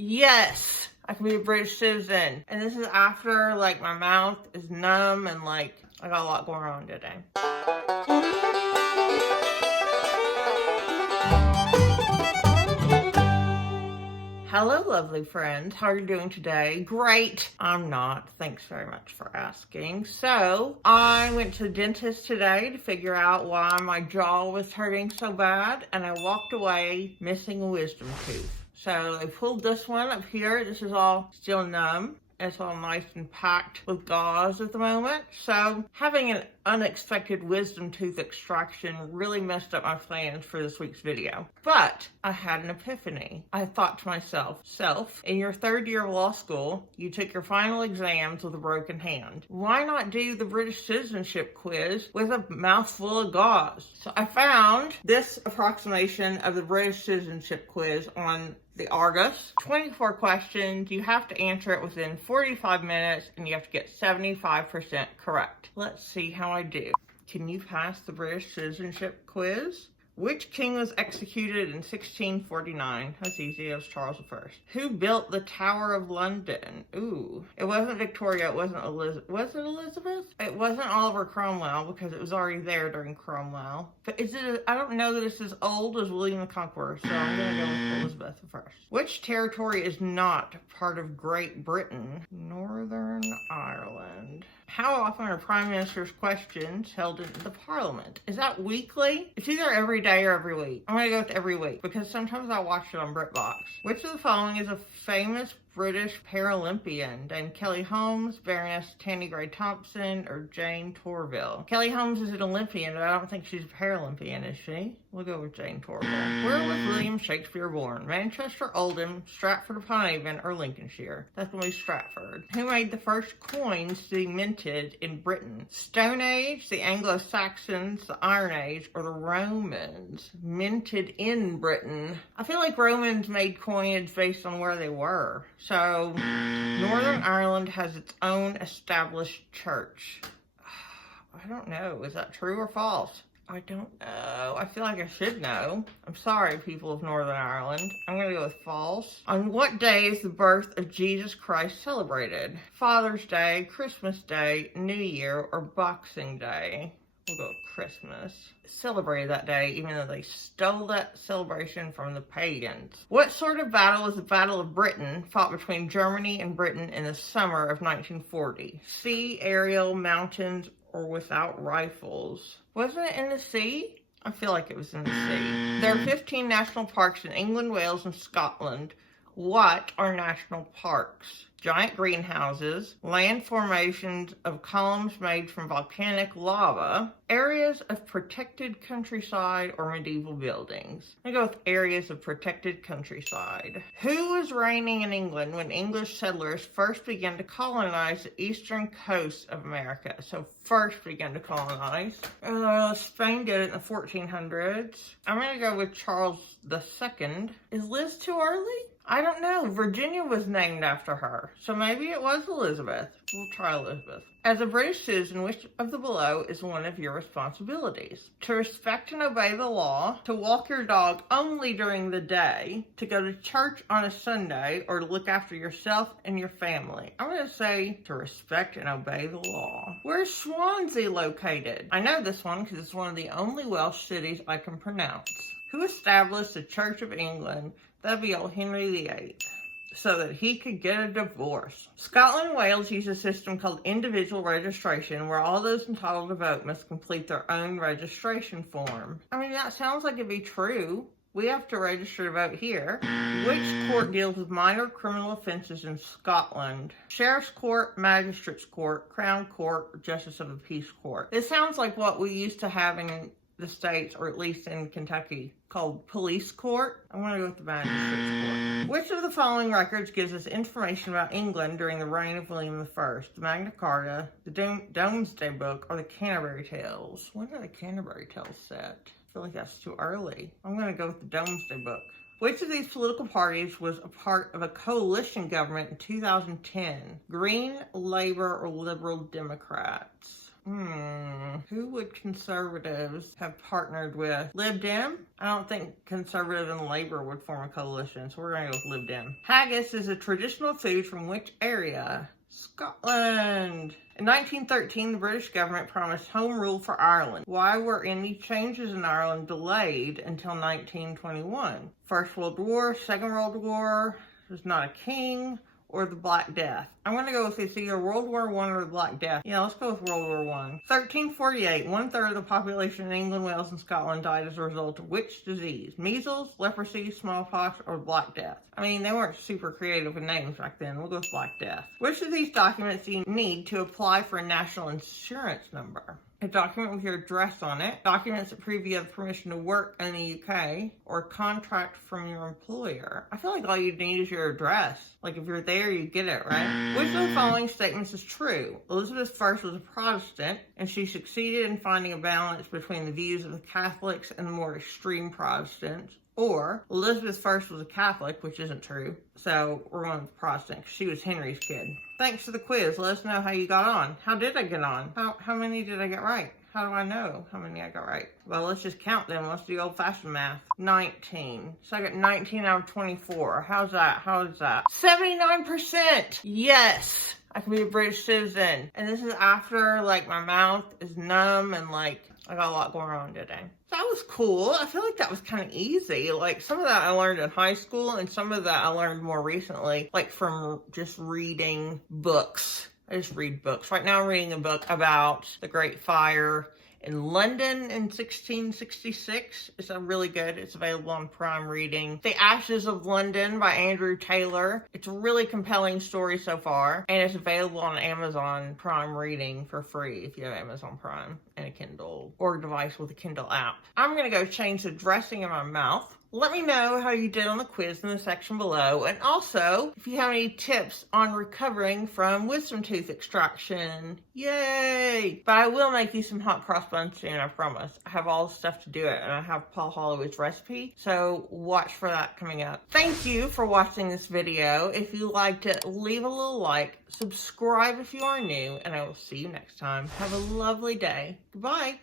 Yes, I can be a British citizen. And this is after, like, my mouth is numb and, like, I got a lot going on today. Hello, lovely friends. How are you doing today? Great. I'm not. Thanks very much for asking. So, I went to the dentist today to figure out why my jaw was hurting so bad, and I walked away missing a wisdom tooth. So, they pulled this one up here. This is all still numb. It's all nice and packed with gauze at the moment. So having an unexpected wisdom tooth extraction really messed up my plans for this week's video. But I had an epiphany. I thought to myself, in your third year of law school, you took your final exams with a broken hand. Why not do the British Citizenship Quiz with a mouthful of gauze? So I found this approximation of the British Citizenship Quiz on the Argus. 24 questions. You have to answer it within 45 minutes and you have to get 75% correct. Let's see how I do. Can you pass the British Citizenship Quiz? Which king was executed in 1649? That's easy, it was Charles I. Who built the Tower of London? Ooh, it wasn't Victoria, it wasn't Elizabeth. Was it Elizabeth? It wasn't Oliver Cromwell because it was already there during Cromwell. But I don't know that it's as old as William the Conqueror, so I'm gonna go with Elizabeth first. Which territory is not part of Great Britain? Northern Ireland. How often are Prime Minister's questions held in the Parliament? Is that weekly? It's either every day or every week. I'm gonna go with every week because sometimes I watch it on BritBox. Which of the following is a famous British Paralympian named Kelly Holmes, Baroness Tanny Gray Thompson, or Jane Torville? Kelly Holmes is an Olympian, but I don't think she's a Paralympian, is she? We'll go with Jane Torville. Where was William Shakespeare born? Manchester, Oldham, Stratford-upon-Avon, or Lincolnshire? That's gonna be Stratford. Who made the first coins to be minted in Britain? Stone Age, the Anglo-Saxons, the Iron Age, or the Romans? Minted in Britain. I feel like Romans made coinage based on where they were. So, Northern Ireland has its own established church. I don't know. Is that true or false? I don't know. I feel like I should know. I'm sorry, people of Northern Ireland. I'm going to go with false. On what day is the birth of Jesus Christ celebrated? Father's Day, Christmas Day, New Year, or Boxing Day? We'll go with Christmas. Celebrated that day, even though they stole that celebration from the pagans. What sort of battle was the Battle of Britain fought between Germany and Britain in the summer of 1940? Sea, aerial, mountains, or without rifles? Wasn't it in the sea? I feel like it was in the sea. There are 15 national parks in England, Wales, and Scotland. What are national parks? Giant greenhouses, land formations of columns made from volcanic lava, areas of protected countryside, or medieval buildings. I go with areas of protected countryside. Who was reigning in England when English settlers first began to colonize the eastern coast of America? So first began to colonize. Spain did it in the 1400s. I'm gonna go with Charles II. Is Liz too early? I don't know. Virginia was named after her, so maybe it was Elizabeth. We'll try Elizabeth. As a British citizen, which of the below is one of your responsibilities? To respect and obey the law, to walk your dog only during the day, to go to church on a Sunday, or to look after yourself and your family. I'm going to say to respect and obey the law. Where's Swansea located? I know this one because it's one of the only Welsh cities I can pronounce. Who established the Church of England? That'd be old Henry VIII, so that he could get a divorce. Scotland and Wales use a system called individual registration, where all those entitled to vote must complete their own registration form. I mean, that sounds like it'd be true. We have to register to vote here. Which court deals with minor criminal offenses in Scotland? Sheriff's Court, Magistrates Court, Crown Court, or Justice of the Peace Court. It sounds like what we used to have in the States, or at least in Kentucky, called police court. I'm going to go with the magistrate's court. Which of the following records gives us information about England during the reign of William I? The Magna Carta, the Domesday Book, or the Canterbury Tales? When are the Canterbury Tales set? I feel like that's too early. I'm going to go with the Domesday Book. Which of these political parties was a part of a coalition government in 2010? Green, Labour, or Liberal Democrats? Who would conservatives have partnered with? Lib Dem? I don't think conservative and Labour would form a coalition, so we're going to go with Lib Dem. Haggis is a traditional food from which area? Scotland. In 1913, the British government promised home rule for Ireland. Why were any changes in Ireland delayed until 1921? First World War, Second World War, there's not a king, or the Black Death. I'm going to go with it's either World War I or the Black Death. Yeah, let's go with World War I. 1348, 1/3 of the population in England, Wales, and Scotland died as a result of which disease? Measles, leprosy, smallpox, or Black Death? I mean, they weren't super creative with names back then. We'll go with Black Death. Which of these documents do you need to apply for a national insurance number? A document with your address on it, documents that prove you have permission to work in the UK, or a contract from your employer. I feel like all you need is your address. Like if you're there, you get it, right? Which of the following statements is true? Elizabeth I was a Protestant, and she succeeded in finding a balance between the views of the Catholics and the more extreme Protestants. Or Elizabeth I was a Catholic, which isn't true. So we're going with Protestant because she was Henry's kid. Thanks for the quiz. Let us know how you got on. How did I get on? How many did I get right? How do I know how many I got right? Well, let's just count them. Let's do old-fashioned math. 19. So I got 19 out of 24. How's that? How is that? 79%! Yes! I can be a British citizen. And this is after, like, my mouth is numb and, like, I got a lot going on today. That was cool. I feel like that was kind of easy. Like, some of that I learned in high school, and some of that I learned more recently, like from just reading books. I just read books. Right now I'm reading a book about the Great Fire in London in 1666. It's really good. It's available on Prime Reading. The Ashes of London by Andrew Taylor. It's a really compelling story so far, and it's available on Amazon Prime Reading for free if you have Amazon Prime and a Kindle or a device with a Kindle app. I'm gonna go change the dressing in my mouth. Let me know how you did on the quiz in the section below, and also if you have any tips on recovering from wisdom tooth extraction. Yay! But I will make you some hot cross buns soon, I promise. I have all the stuff to do it, and I have Paul Holloway's recipe, so watch for that coming up. Thank you for watching this video. If you liked it, leave a little like, subscribe if you are new, and I will see you next time. Have a lovely day. Goodbye.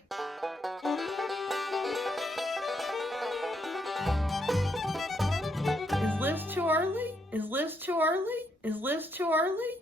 Is Liz too early? Is Liz too early?